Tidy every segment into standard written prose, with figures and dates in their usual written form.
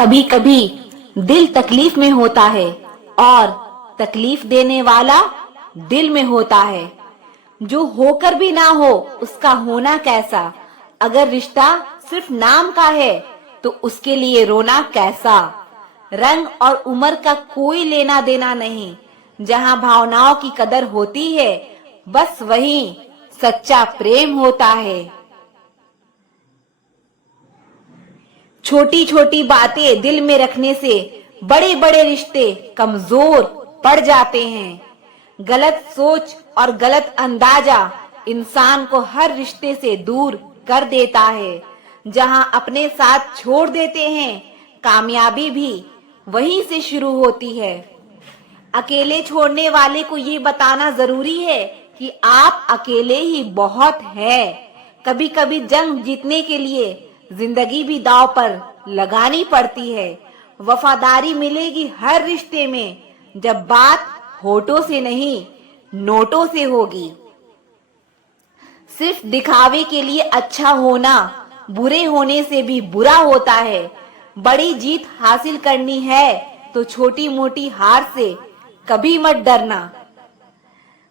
कभी कभी दिल तकलीफ में होता है और तकलीफ देने वाला दिल में होता है। जो होकर भी ना हो उसका होना कैसा। अगर रिश्ता सिर्फ नाम का है तो उसके लिए रोना कैसा। रंग और उम्र का कोई लेना देना नहीं। जहां भावनाओं की कदर होती है बस वहीं सच्चा प्रेम होता है। छोटी छोटी बातें दिल में रखने से बड़े बड़े रिश्ते कमजोर पड़ जाते हैं। गलत सोच और गलत अंदाजा इंसान को हर रिश्ते से दूर कर देता है। जहां अपने साथ छोड़ देते हैं कामयाबी भी वहीं से शुरू होती है। अकेले छोड़ने वाले को ये बताना जरूरी है कि आप अकेले ही बहुत हैं। कभी कभी जंग जीतने के लिए जिंदगी भी दांव पर लगानी पड़ती है। वफादारी मिलेगी हर रिश्ते में जब बात होठों से नहीं नोटों से होगी। सिर्फ दिखावे के लिए अच्छा होना बुरे होने से भी बुरा होता है। बड़ी जीत हासिल करनी है तो छोटी मोटी हार से कभी मत डरना।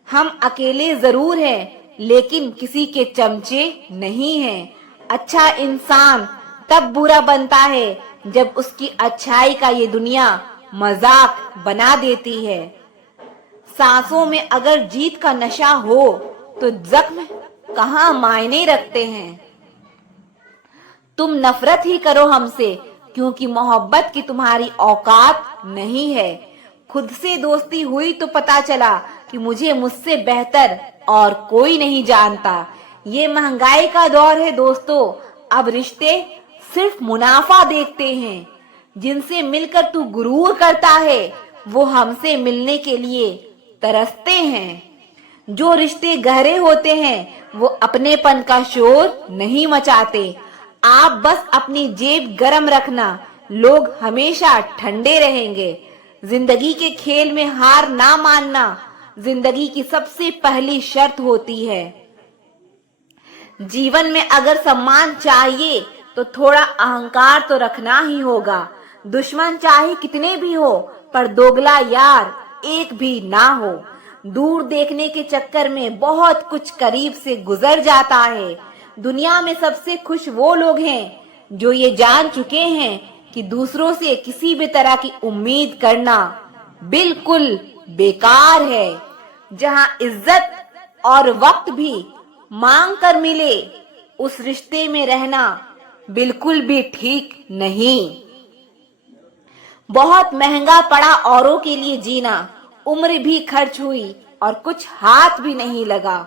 हम अकेले जरूर हैं लेकिन किसी के चमचे नहीं हैं। अच्छा इंसान तब बुरा बनता है जब उसकी अच्छाई का ये दुनिया मजाक बना देती है। सांसों में अगर जीत का नशा हो तो जख्म कहाँ मायने रखते हैं। तुम नफरत ही करो हमसे क्योंकि मोहब्बत की तुम्हारी औकात नहीं है। खुद से दोस्ती हुई तो पता चला कि मुझे मुझसे बेहतर और कोई नहीं जानता। ये महंगाई का दौर है दोस्तों, अब रिश्ते सिर्फ मुनाफा देखते हैं। जिनसे मिलकर तू गुरूर करता है वो हमसे मिलने के लिए तरसते हैं। जो रिश्ते गहरे होते हैं वो अपनेपन का शोर नहीं मचाते। आप बस अपनी जेब गरम रखना, लोग हमेशा ठंडे रहेंगे। जिंदगी के खेल में हार ना मानना जिंदगी की सबसे पहली शर्त होती है। जीवन में अगर सम्मान चाहिए तो थोड़ा अहंकार तो रखना ही होगा। दुश्मन चाहे कितने भी हो पर दोगला यार एक भी ना हो। दूर देखने के चक्कर में बहुत कुछ करीब से गुजर जाता है। दुनिया में सबसे खुश वो लोग हैं जो ये जान चुके हैं कि दूसरों से किसी भी तरह की उम्मीद करना बिल्कुल बेकार है। जहां इज्जत और वक्त भी मांग कर मिले उस रिश्ते में रहना बिल्कुल भी ठीक नहीं। बहुत महंगा पड़ा औरों के लिए जीना, उम्र भी खर्च हुई और कुछ हाथ भी नहीं लगा।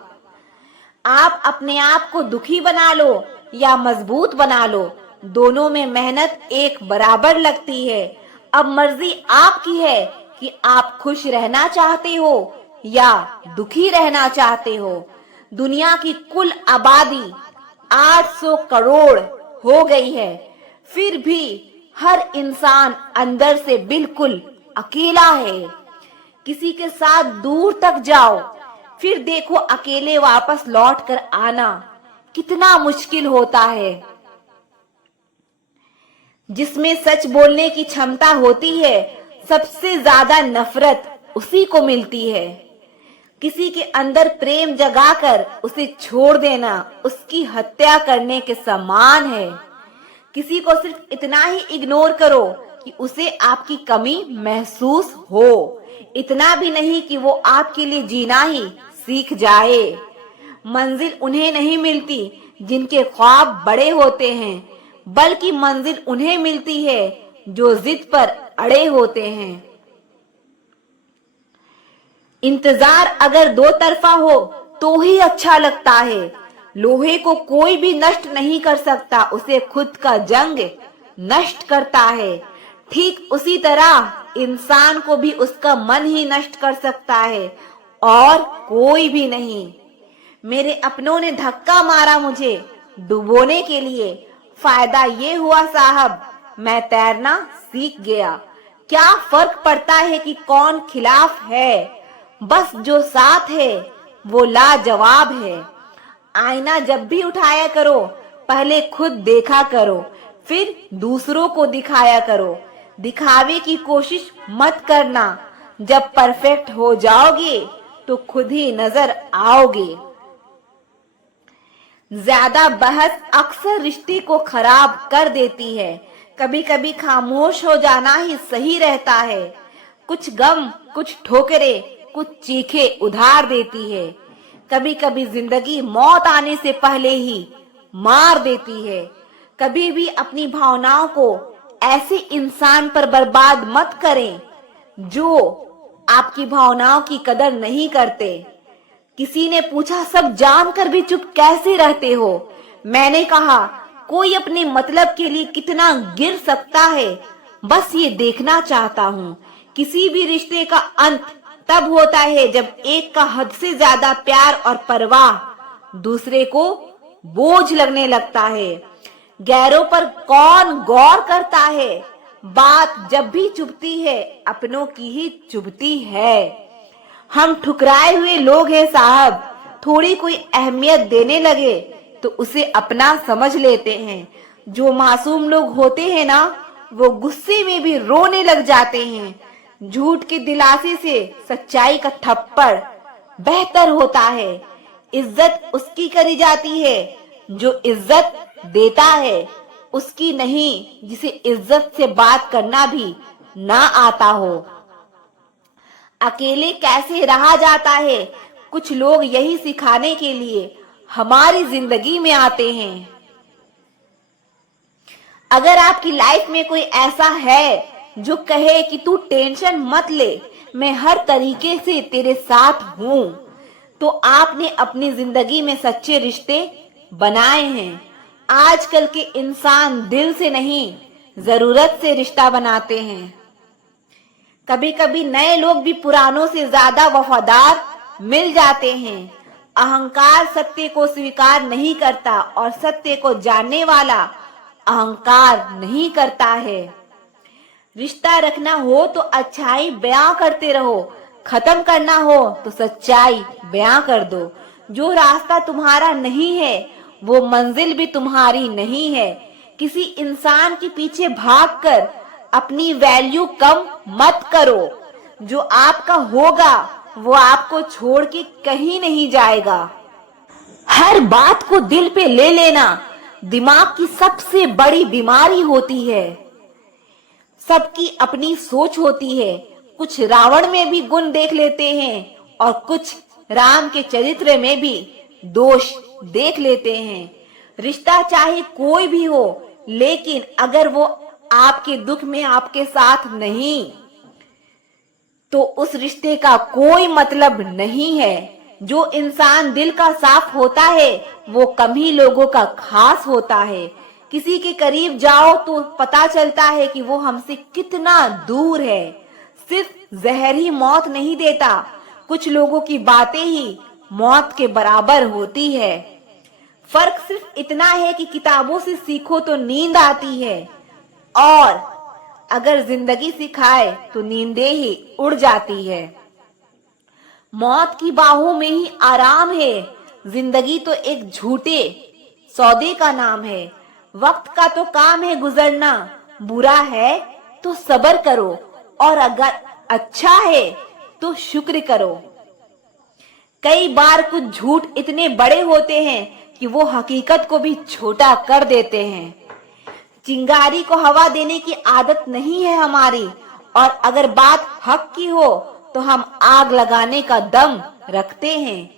आप अपने आप को दुखी बना लो या मजबूत बना लो, दोनों में मेहनत एक बराबर लगती है। अब मर्जी आपकी है कि आप खुश रहना चाहते हो या दुखी रहना चाहते हो। दुनिया की कुल आबादी 800 करोड़ हो गई है, फिर भी हर इंसान अंदर से बिल्कुल अकेला है। किसी के साथ दूर तक जाओ फिर देखो अकेले वापस लौट कर आना कितना मुश्किल होता है। जिसमें सच बोलने की क्षमता होती है सबसे ज्यादा नफरत उसी को मिलती है। किसी के अंदर प्रेम जगाकर उसे छोड़ देना उसकी हत्या करने के समान है। किसी को सिर्फ इतना ही इग्नोर करो कि उसे आपकी कमी महसूस हो, इतना भी नहीं कि वो आपके लिए जीना ही सीख जाए। मंजिल उन्हें नहीं मिलती जिनके ख्वाब बड़े होते हैं, बल्कि मंजिल उन्हें मिलती है जो जिद पर अड़े होते हैं। इंतजार अगर दो तरफा हो तो ही अच्छा लगता है। लोहे को कोई भी नष्ट नहीं कर सकता, उसे खुद का जंग नष्ट करता है। ठीक उसी तरह इंसान को भी उसका मन ही नष्ट कर सकता है और कोई भी नहीं। मेरे अपनों ने धक्का मारा मुझे डुबोने के लिए, फायदा ये हुआ साहब मैं तैरना सीख गया। क्या फर्क पड़ता है कि कौन खिलाफ है, बस जो साथ है वो लाजवाब है। आईना जब भी उठाया करो पहले खुद देखा करो, फिर दूसरों को दिखाया करो। दिखावे की कोशिश मत करना। जब परफेक्ट हो जाओगे तो खुद ही नजर आओगे। ज्यादा बहस अक्सर रिश्ते को खराब कर देती है। कभी कभी खामोश हो जाना ही सही रहता है। कुछ गम, कुछ ठोकरे, कुछ चीखें उधार देती है। कभी कभी जिंदगी मौत आने से पहले ही मार देती है। कभी भी अपनी भावनाओं को ऐसे इंसान पर बर्बाद मत करें जो आपकी भावनाओं की कदर नहीं करते। किसी ने पूछा, सब जानकर भी चुप कैसे रहते हो? मैंने कहा, कोई अपने मतलब के लिए कितना गिर सकता है, बस ये देखना चाहता हूँ। किसी भी रिश्ते का अंत तब होता है जब एक का हद से ज्यादा प्यार और परवाह दूसरे को बोझ लगने लगता है। गैरों पर कौन गौर करता है? बात जब भी चुभती है अपनों की ही चुभती है। हम ठुकराए हुए लोग हैं साहब। थोड़ी कोई अहमियत देने लगे तो उसे अपना समझ लेते हैं। जो मासूम लोग होते हैं ना, वो गुस्से में भी रोने लग जाते हैं। झूठ के दिलासे से सच्चाई का थप्पड़ बेहतर होता है। इज्जत उसकी करी जाती है जो इज्जत देता है, उसकी नहीं जिसे इज्जत से बात करना भी ना आता हो। अकेले कैसे रहा जाता है, कुछ लोग यही सिखाने के लिए हमारी जिंदगी में आते हैं। अगर आपकी लाइफ में कोई ऐसा है जो कहे कि तू टेंशन मत ले, मैं हर तरीके से तेरे साथ हूं, तो आपने अपनी जिंदगी में सच्चे रिश्ते बनाए हैं। आजकल के इंसान दिल से नहीं, जरूरत से रिश्ता बनाते हैं। कभी कभी नए लोग भी पुरानों से ज्यादा वफादार मिल जाते हैं। अहंकार सत्य को स्वीकार नहीं करता और सत्य को जानने वाला अहंकार नहीं करता है। रिश्ता रखना हो तो अच्छाई बयां करते रहो, खत्म करना हो तो सच्चाई बयां कर दो। जो रास्ता तुम्हारा नहीं है वो मंजिल भी तुम्हारी नहीं है। किसी इंसान के पीछे भागकर अपनी वैल्यू कम मत करो। जो आपका होगा वो आपको छोड़ के कहीं नहीं जाएगा। हर बात को दिल पे ले लेना दिमाग की सबसे बड़ी बीमारी होती है। सबकी अपनी सोच होती है। कुछ रावण में भी गुण देख लेते हैं और कुछ राम के चरित्र में भी दोष देख लेते हैं। रिश्ता चाहे कोई भी हो, लेकिन अगर वो आपके दुख में आपके साथ नहीं, तो उस रिश्ते का कोई मतलब नहीं है। जो इंसान दिल का साफ होता है वो कम ही लोगों का खास होता है। किसी के करीब जाओ तो पता चलता है कि वो हमसे कितना दूर है। सिर्फ जहर ही मौत नहीं देता, कुछ लोगों की बातें ही मौत के बराबर होती है। फर्क सिर्फ इतना है कि किताबों से सीखो तो नींद आती है और अगर जिंदगी सिखाए तो नींदें ही उड़ जाती है। मौत की बाहों में ही आराम है। जिंदगी तो एक झूठे सौदे का नाम है। वक्त का तो काम है गुजरना। बुरा है तो सब्र करो और अगर अच्छा है तो शुक्र करो। कई बार कुछ झूठ इतने बड़े होते हैं कि वो हकीकत को भी छोटा कर देते हैं। चिंगारी को हवा देने की आदत नहीं है हमारी, और अगर बात हक की हो तो हम आग लगाने का दम रखते हैं।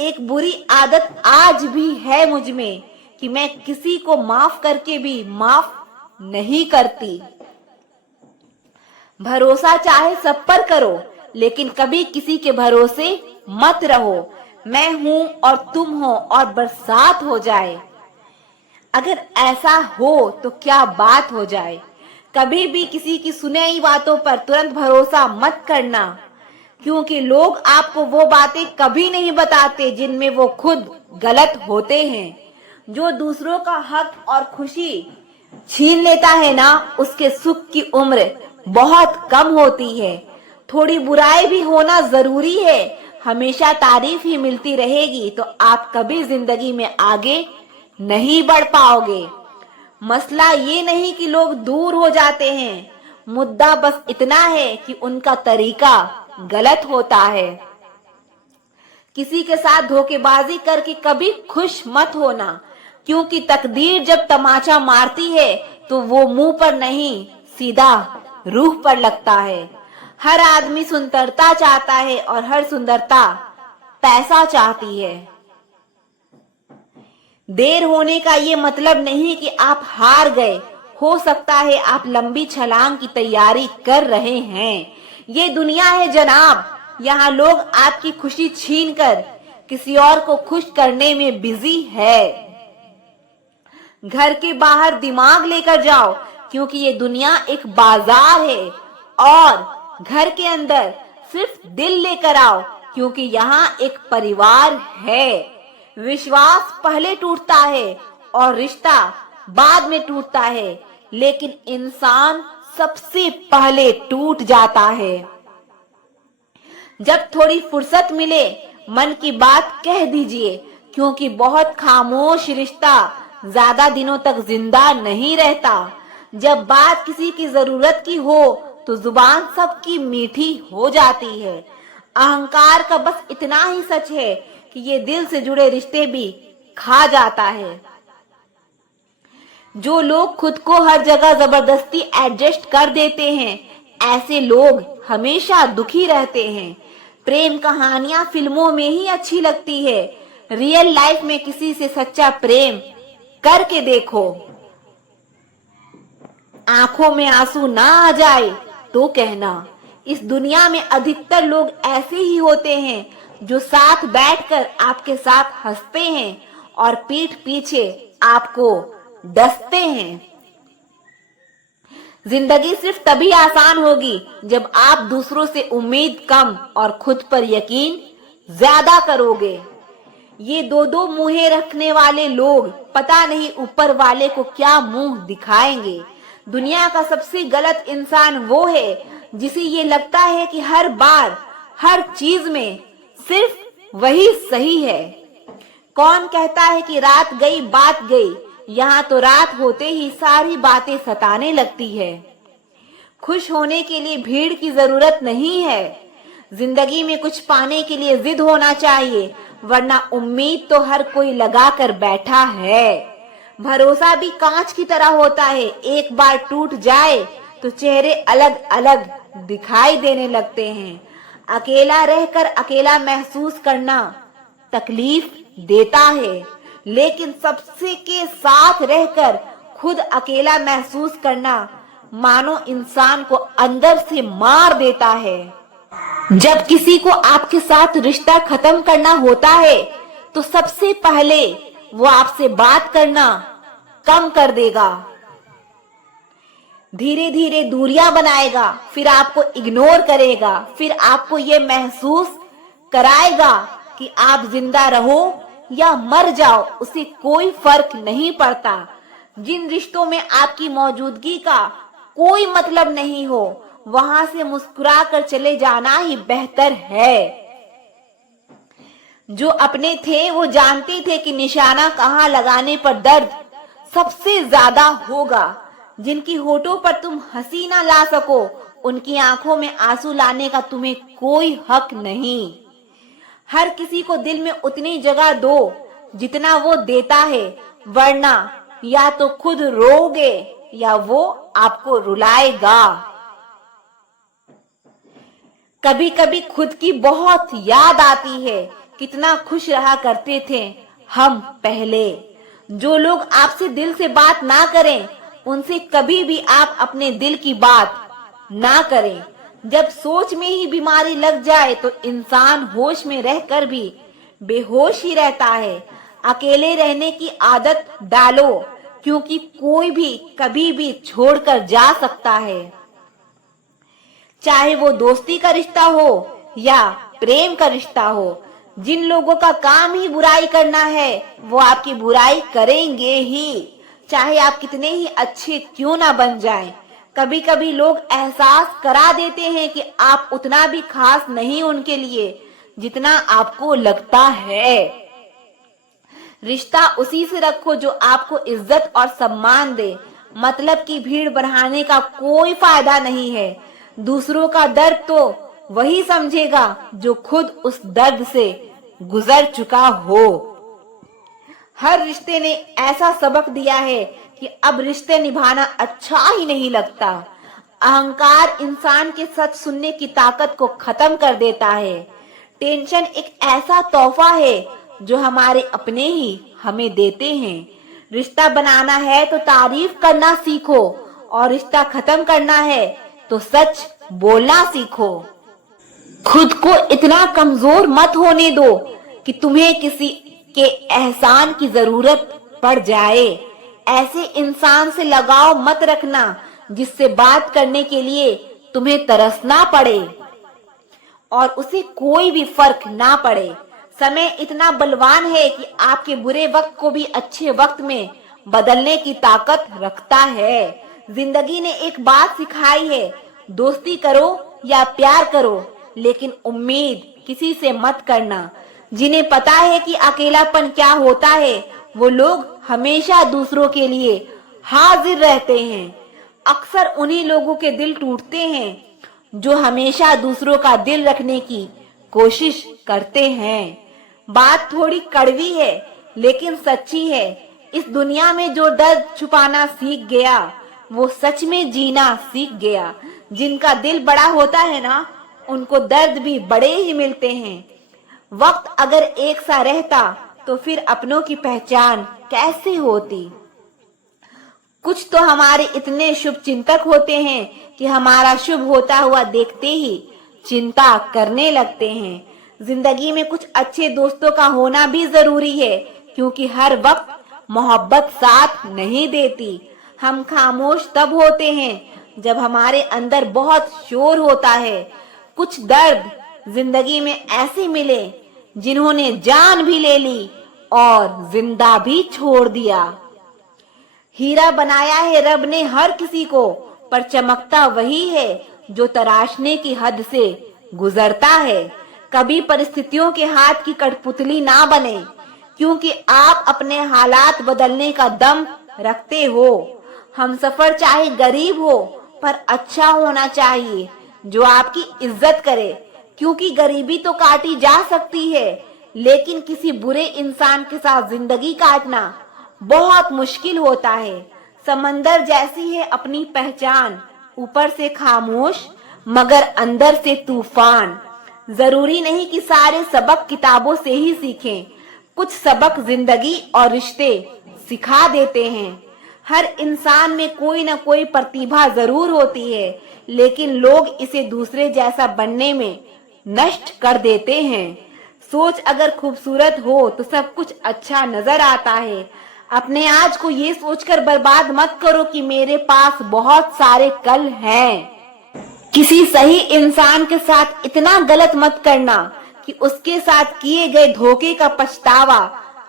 एक बुरी आदत आज भी है मुझ में कि मैं किसी को माफ करके भी माफ नहीं करती। भरोसा चाहे सब पर करो, लेकिन कभी किसी के भरोसे मत रहो। मैं हूं और तुम हो और बरसात हो जाए। अगर ऐसा हो तो क्या बात हो जाए। कभी भी किसी की सुनाई बातों पर तुरंत भरोसा मत करना, क्योंकि लोग आपको वो बातें कभी नहीं बताते जिनमें वो खुद गलत होते हैं। जो दूसरों का हक और खुशी छीन लेता है ना, उसके सुख की उम्र बहुत कम होती है। थोड़ी बुराई भी होना जरूरी है। हमेशा तारीफ ही मिलती रहेगी तो आप कभी जिंदगी में आगे नहीं बढ़ पाओगे। मसला ये नहीं कि लोग दूर हो जाते हैं, मुद्दा बस इतना है कि उनका तरीका गलत होता है। किसी के साथ धोखेबाजी करके कभी खुश मत होना, क्योंकि तकदीर जब तमाचा मारती है तो वो मुंह पर नहीं, सीधा रूह पर लगता है। हर आदमी सुंदरता चाहता है और हर सुंदरता पैसा चाहती है। देर होने का ये मतलब नहीं कि आप हार गए, हो सकता है आप लंबी छलांग की तैयारी कर रहे हैं। ये दुनिया है जनाब, यहाँ लोग आपकी खुशी छीनकर किसी और को खुश करने में बिजी है। घर के बाहर दिमाग लेकर जाओ, क्योंकि ये दुनिया एक बाजार है, और घर के अंदर सिर्फ दिल लेकर आओ, क्योंकि यहाँ एक परिवार है। विश्वास पहले टूटता है और रिश्ता बाद में टूटता है, लेकिन इंसान सबसे पहले टूट जाता है। जब थोड़ी फुर्सत मिले मन की बात कह दीजिए, क्योंकि बहुत खामोश रिश्ता ज्यादा दिनों तक जिंदा नहीं रहता। जब बात किसी की जरूरत की हो तो जुबान सबकी मीठी हो जाती है। अहंकार का बस इतना ही सच है कि ये दिल से जुड़े रिश्ते भी खा जाता है। जो लोग खुद को हर जगह जबरदस्ती एडजस्ट कर देते हैं, ऐसे लोग हमेशा दुखी रहते हैं। प्रेम कहानियां फिल्मों में ही अच्छी लगती है, रियल लाइफ में किसी से सच्चा प्रेम करके देखो। आंखों में आंसू ना आ जाए तो कहना। इस दुनिया में अधिकतर लोग ऐसे ही होते हैं जो साथ बैठकर आपके साथ हंसते हैं और पीठ पीछे आपको डसते हैं। जिंदगी सिर्फ तभी आसान होगी जब आप दूसरों से उम्मीद कम और खुद पर यकीन ज्यादा करोगे। ये दो मुंहें रखने वाले लोग पता नहीं ऊपर वाले को क्या मुंह दिखाएंगे। दुनिया का सबसे गलत इंसान वो है जिसे ये लगता है कि हर बार हर चीज में सिर्फ वही सही है। कौन कहता है कि रात गई बात गई, यहाँ तो रात होते ही सारी बातें सताने लगती है। खुश होने के लिए भीड़ की जरूरत नहीं है। जिंदगी में कुछ पाने के लिए जिद होना चाहिए, वरना उम्मीद तो हर कोई लगा कर बैठा है। भरोसा भी कांच की तरह होता है, एक बार टूट जाए तो चेहरे अलग अलग दिखाई देने लगते हैं। अकेला रहकर अकेला महसूस करना तकलीफ देता है, लेकिन सबसे के साथ रहकर खुद अकेला महसूस करना मानो इंसान को अंदर से मार देता है। जब किसी को आपके साथ रिश्ता खत्म करना है तो सबसे पहले वो आपसे बात करना कम कर देगा, धीरे धीरे दूरियां बनाएगा, फिर आपको इग्नोर करेगा, फिर आपको ये महसूस कराएगा कि आप जिंदा रहो या मर जाओ, उसे कोई फर्क नहीं पड़ता। जिन रिश्तों में आपकी मौजूदगी का कोई मतलब नहीं हो, वहां से मुस्कुरा कर चले जाना ही बेहतर है। जो अपने थे वो जानते थे कि निशाना कहाँ लगाने पर दर्द सबसे ज्यादा होगा। जिनकी होठों पर तुम हंसी ना ला सको, उनकी आंखों में आंसू लाने का तुम्हें कोई हक नहीं। हर किसी को दिल में उतनी जगह दो जितना वो देता है, वरना या तो खुद रोओगे या वो आपको रुलाएगा। कभी कभी खुद की बहुत याद आती है, कितना खुश रहा करते थे हम पहले। जो लोग आपसे दिल से बात ना करें, उनसे कभी भी आप अपने दिल की बात ना करें। जब सोच में ही बीमारी लग जाए तो इंसान होश में रहकर भी बेहोश ही रहता है। अकेले रहने की आदत डालो, क्योंकि कोई भी कभी भी छोड़कर जा सकता है। चाहे वो दोस्ती का रिश्ता हो या प्रेम का रिश्ता हो, जिन लोगों का काम ही बुराई करना है वो आपकी बुराई करेंगे ही, चाहे आप कितने ही अच्छे क्यों ना बन जाएं। कभी कभी लोग एहसास करा देते हैं कि आप उतना भी खास नहीं उनके लिए जितना आपको लगता है। रिश्ता उसी से रखो जो आपको इज्जत और सम्मान दे। मतलब की भीड़ बढ़ाने का कोई फायदा नहीं है। दूसरों का दर्द तो वही समझेगा जो खुद उस दर्द से गुजर चुका हो। हर रिश्ते ने ऐसा सबक दिया है कि अब रिश्ते निभाना अच्छा ही नहीं लगता। अहंकार इंसान के सच सुनने की ताकत को खत्म कर देता है। टेंशन एक ऐसा तोहफा है जो हमारे अपने ही हमें देते हैं। रिश्ता बनाना है तो तारीफ करना सीखो और रिश्ता खत्म करना है तो सच बोलना सीखो। खुद को इतना कमजोर मत होने दो कि तुम्हें किसी के एहसान की जरूरत पड़ जाए। ऐसे इंसान से लगाव मत रखना जिससे बात करने के लिए तुम्हें तरसना पड़े और उसे कोई भी फर्क ना पड़े। समय इतना बलवान है कि आपके बुरे वक्त को भी अच्छे वक्त में बदलने की ताकत रखता है। जिंदगी ने एक बात सिखाई है, दोस्ती करो या प्यार करो, लेकिन उम्मीद किसी से मत करना। जिन्हें पता है कि अकेलापन क्या होता है, वो लोग हमेशा दूसरों के लिए हाजिर रहते हैं। अक्सर उन्हीं लोगों के दिल टूटते हैं जो हमेशा दूसरों का दिल रखने की कोशिश करते हैं। बात थोड़ी कड़वी है लेकिन सच्ची है। इस दुनिया में जो दर्द छुपाना सीख गया वो सच में जीना सीख गया। जिनका दिल बड़ा होता है ना, उनको दर्द भी बड़े ही मिलते हैं। वक्त अगर एक सा रहता तो फिर अपनों की पहचान कैसे होती। कुछ तो हमारे इतने शुभ चिंतक होते हैं कि हमारा शुभ होता हुआ देखते ही चिंता करने लगते हैं। जिंदगी में कुछ अच्छे दोस्तों का होना भी जरूरी है, क्योंकि हर वक्त मोहब्बत साथ नहीं देती। हम खामोश तब होते हैं जब हमारे अंदर बहुत शोर होता है। कुछ दर्द जिंदगी में ऐसे मिले जिन्होंने जान भी ले ली और जिंदा भी छोड़ दिया। हीरा बनाया है रब ने हर किसी को, पर चमकता वही है जो तराशने की हद से गुजरता है। कभी परिस्थितियों के हाथ की कठपुतली ना बने, क्योंकि आप अपने हालात बदलने का दम रखते हो। हम सफर चाहे गरीब हो पर अच्छा होना चाहिए जो आपकी इज्जत करे, क्योंकि गरीबी तो काटी जा सकती है, लेकिन किसी बुरे इंसान के साथ जिंदगी काटना बहुत मुश्किल होता है। समंदर जैसी है अपनी पहचान, ऊपर से खामोश मगर अंदर से तूफान। जरूरी नहीं कि सारे सबक किताबों से ही सीखें, कुछ सबक जिंदगी और रिश्ते सिखा देते हैं। हर इंसान में कोई न कोई प्रतिभा जरूर होती है, लेकिन लोग इसे दूसरे जैसा बनने में नष्ट कर देते हैं। सोच अगर खूबसूरत हो तो सब कुछ अच्छा नजर आता है। अपने आज को ये सोचकर बर्बाद मत करो कि मेरे पास बहुत सारे कल हैं। किसी सही इंसान के साथ इतना गलत मत करना कि उसके साथ किए गए धोखे का पछतावा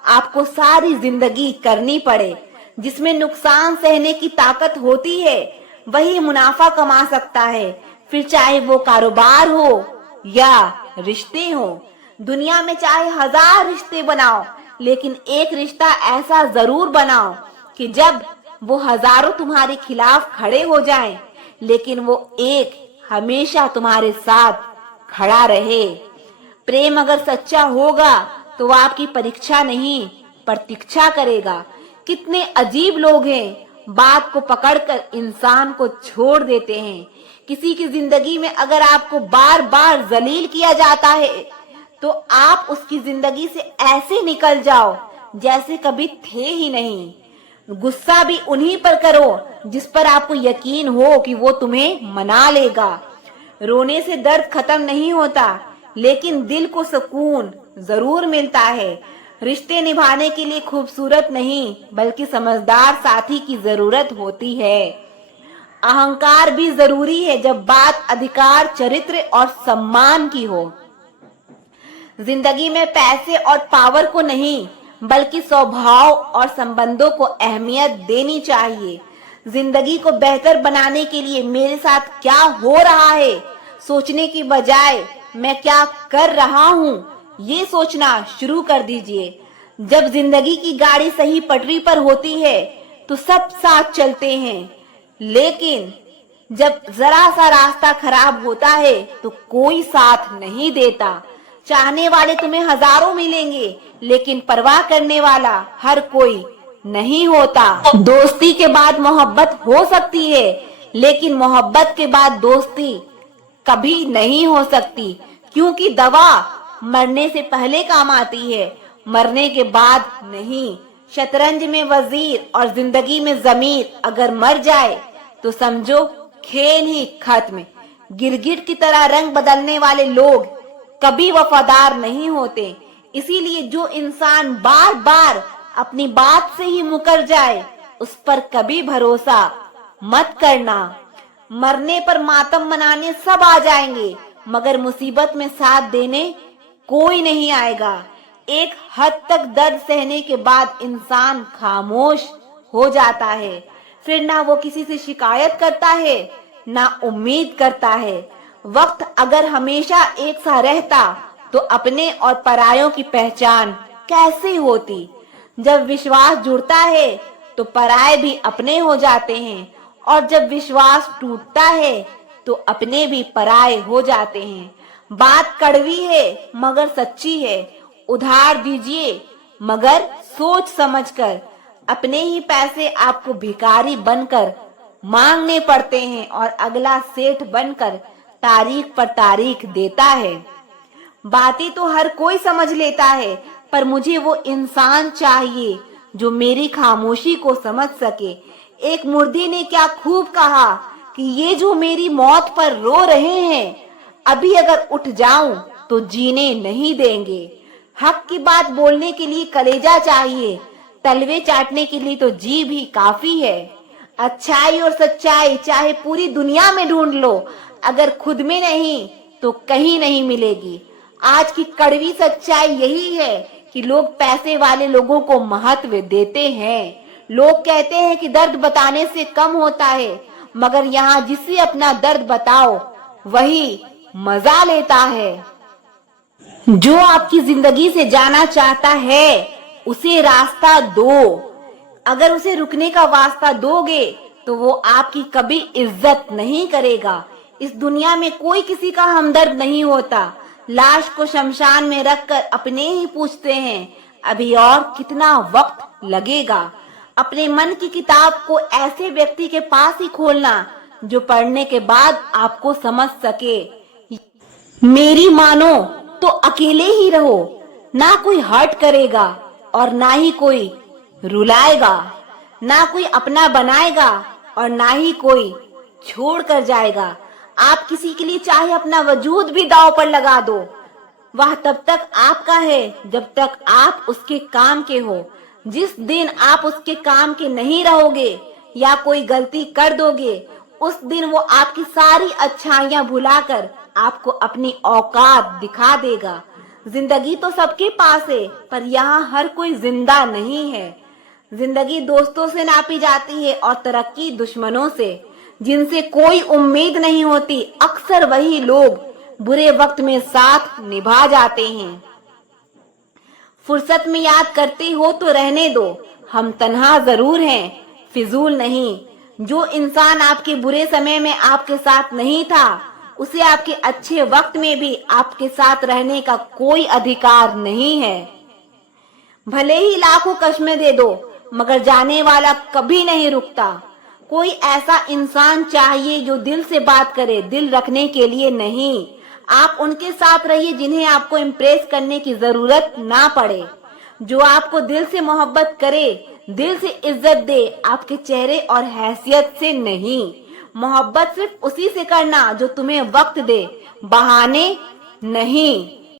आपको सारी जिंदगी करनी पड़े। जिसमें नुकसान सहने की ताकत होती है वही मुनाफा कमा सकता है, फिर चाहे वो कारोबार हो या रिश्ते हो। दुनिया में चाहे 1000 रिश्ते बनाओ, लेकिन एक रिश्ता ऐसा जरूर बनाओ कि जब वो हजारों तुम्हारे खिलाफ खड़े हो जाएं, लेकिन वो एक हमेशा तुम्हारे साथ खड़ा रहे। प्रेम अगर सच्चा होगा तो वो आपकी परीक्षा नहीं प्रतीक्षा करेगा। कितने अजीब लोग हैं, बात को पकड़कर इंसान को छोड़ देते हैं। किसी की जिंदगी में अगर आपको बार बार जलील किया जाता है तो आप उसकी जिंदगी से ऐसे निकल जाओ जैसे कभी थे ही नहीं। गुस्सा भी उन्हीं पर करो जिस पर आपको यकीन हो कि वो तुम्हें मना लेगा। रोने से दर्द खत्म नहीं होता, लेकिन दिल को सुकून जरूर मिलता है। रिश्ते निभाने के लिए खूबसूरत नहीं बल्कि समझदार साथी की जरूरत होती है। अहंकार भी जरूरी है जब बात अधिकार, चरित्र और सम्मान की हो। जिंदगी में पैसे और पावर को नहीं बल्कि स्वभाव और संबंधों को अहमियत देनी चाहिए। जिंदगी को बेहतर बनाने के लिए मेरे साथ क्या हो रहा है सोचने की बजाय मैं क्या कर रहा हूँ ये सोचना शुरू कर दीजिए। जब जिंदगी की गाड़ी सही पटरी पर होती है तो सब साथ चलते हैं, लेकिन जब जरा सा रास्ता खराब होता है तो कोई साथ नहीं देता। चाहने वाले तुम्हें हजारों मिलेंगे, लेकिन परवाह करने वाला हर कोई नहीं होता। दोस्ती के बाद मोहब्बत हो सकती है, लेकिन मोहब्बत के बाद दोस्ती कभी नहीं हो सकती, क्योंकि दवा मरने से पहले काम आती है, मरने के बाद नहीं। शतरंज में वजीर और जिंदगी में जमीर अगर मर जाए तो समझो खेल ही खत्म। गिरगिट की तरह रंग बदलने वाले लोग कभी वफादार नहीं होते। इसीलिए जो इंसान बार बार अपनी बात से ही मुकर जाए उस पर कभी भरोसा मत करना। मरने पर मातम मनाने सब आ जाएंगे, मगर मुसीबत में साथ देने कोई नहीं आएगा। एक हद तक दर्द सहने के बाद इंसान खामोश हो जाता है, फिर ना वो किसी से शिकायत करता है ना उम्मीद करता है। वक्त अगर हमेशा एक सा रहता तो अपने और परायों की पहचान कैसे होती। जब विश्वास जुड़ता है तो पराये भी अपने हो जाते हैं, और जब विश्वास टूटता है तो अपने भी पराये हो जाते हैं। बात कड़वी है मगर सच्ची है। उधार दीजिए मगर सोच समझकर। अपने ही पैसे आपको भिखारी बनकर मांगने पड़ते हैं, और अगला सेठ बनकर तारीख पर तारीख देता है। बातें तो हर कोई समझ लेता है, पर मुझे वो इंसान चाहिए जो मेरी खामोशी को समझ सके। एक मुर्दे ने क्या खूब कहा कि ये जो मेरी मौत पर रो रहे हैं, अभी अगर उठ जाऊं तो जीने नहीं देंगे। हक की बात बोलने के लिए कलेजा चाहिए, तलवे चाटने के लिए तो जीभ ही काफी है। अच्छाई और सच्चाई चाहे पूरी दुनिया में ढूंढ लो, अगर खुद में नहीं तो कहीं नहीं मिलेगी। आज की कड़वी सच्चाई यही है कि लोग पैसे वाले लोगों को महत्व देते हैं। लोग कहते हैं कि दर्द बताने से कम होता है, मगर यहाँ जिसे अपना दर्द बताओ वही मजा लेता है। जो आपकी जिंदगी से जाना चाहता है उसे रास्ता दो। अगर उसे रुकने का वास्ता दोगे तो वो आपकी कभी इज्जत नहीं करेगा। इस दुनिया में कोई किसी का हमदर्द नहीं होता। लाश को शमशान में रखकर अपने ही पूछते हैं अभी और कितना वक्त लगेगा। अपने मन की किताब को ऐसे व्यक्ति के पास ही खोलना जो पढ़ने के बाद आपको समझ सके। मेरी मानो तो अकेले ही रहो, ना कोई हर्ट करेगा और ना ही कोई रुलाएगा, ना कोई अपना बनाएगा और ना ही कोई छोड़ कर जाएगा। आप किसी के लिए चाहे अपना वजूद भी दांव पर लगा दो, वह तब तक आपका है जब तक आप उसके काम के हो। जिस दिन आप उसके काम के नहीं रहोगे या कोई गलती कर दोगे, उस दिन वो आपकी सारी अच्छाइयां भुलाकर आपको अपनी औकात दिखा देगा। जिंदगी तो सबके पास है, पर यहाँ हर कोई जिंदा नहीं है। जिंदगी दोस्तों से नापी जाती है और तरक्की दुश्मनों से। जिनसे कोई उम्मीद नहीं होती, अक्सर वही लोग बुरे वक्त में साथ निभा जाते हैं। फुर्सत में याद करते हो तो रहने दो, हम तन्हा जरूर हैं, फिजूल नहीं। जो इंसान आपके बुरे समय में आपके साथ नहीं था, उसे आपके अच्छे वक्त में भी आपके साथ रहने का कोई अधिकार नहीं है। भले ही लाखों कस्में दे दो, मगर जाने वाला कभी नहीं रुकता। कोई ऐसा इंसान चाहिए जो दिल से बात करे, दिल रखने के लिए नहीं। आप उनके साथ रहिए जिन्हें आपको इम्प्रेस करने की जरूरत ना पड़े। जो आपको दिल से मोहब्बत करे, दिल से इज्जत दे, आपके चेहरे और हैसियत से नहीं। मोहब्बत सिर्फ उसी से करना जो तुम्हें वक्त दे, बहाने नहीं।